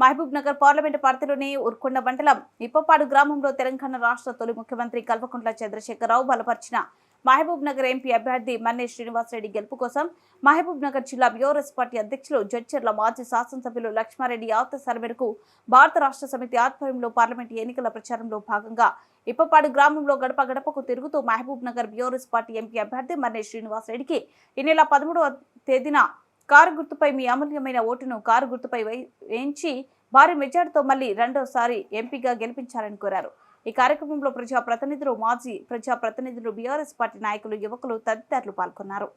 Mahabub Nagar parliament పరిధిలోని ఉర్కొండ మండలం ఇప్పపాడు గ్రామంలో తెలంగాణ రాష్ట్ర తొలి ముఖ్యమంత్రి కల్వకుంట్ల చంద్రశేఖరరావు బలపరిచిన మహబూబ్ నగర్ ఎంపీ అభ్యర్థి మన్నే శ్రీనివాసరెడ్డి గెలుపు కోసం మహబూబ్ నగర్ జిల్లా బీఆర్ఎస్ పార్టీ అధ్యక్షులు జడ్చర్ల మాజీ శాసనసభ్యులు లక్ష్మారెడ్డి ఆదేశాల మేరకు భారత రాష్ట్ర సమితి ఆధ్వర్యంలో పార్లమెంటు ఎన్నికల ప్రచారంలో భాగంగా ఇప్పపాడు గ్రామంలో గడప గడపకు తిరుగుతూ Mahabubnagar BRS party MP అభ్యర్థి మన్నే శ్రీనివాసరెడ్డికి ఈ నెల 13వ తేదీన కారు గుర్తుపై మీ అమూల్యమైన ఓటును కారు గుర్తుపై వేయించి భారీ మెజార్టీతో మళ్లీ రెండోసారి ఎంపీగా గెలిపించాలని కోరారు. ఈ కార్యక్రమంలో ప్రజాప్రతినిధులు, మాజీ ప్రజాప్రతినిధులు, బీఆర్ఎస్ పార్టీ నాయకులు, యువకులు తదితరులు పాల్గొన్నారు.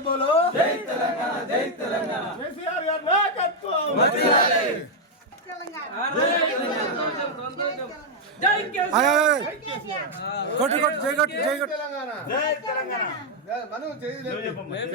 बोलो जय तेलंगाना, जय तेलंगाना। केसीआर गाరి నాయకత్వం వర్ధిల్లాలి। जय केसीआर। कोट कोट जय कोट जय कोट तेलंगाना, जय तेलंगाना। मनु जय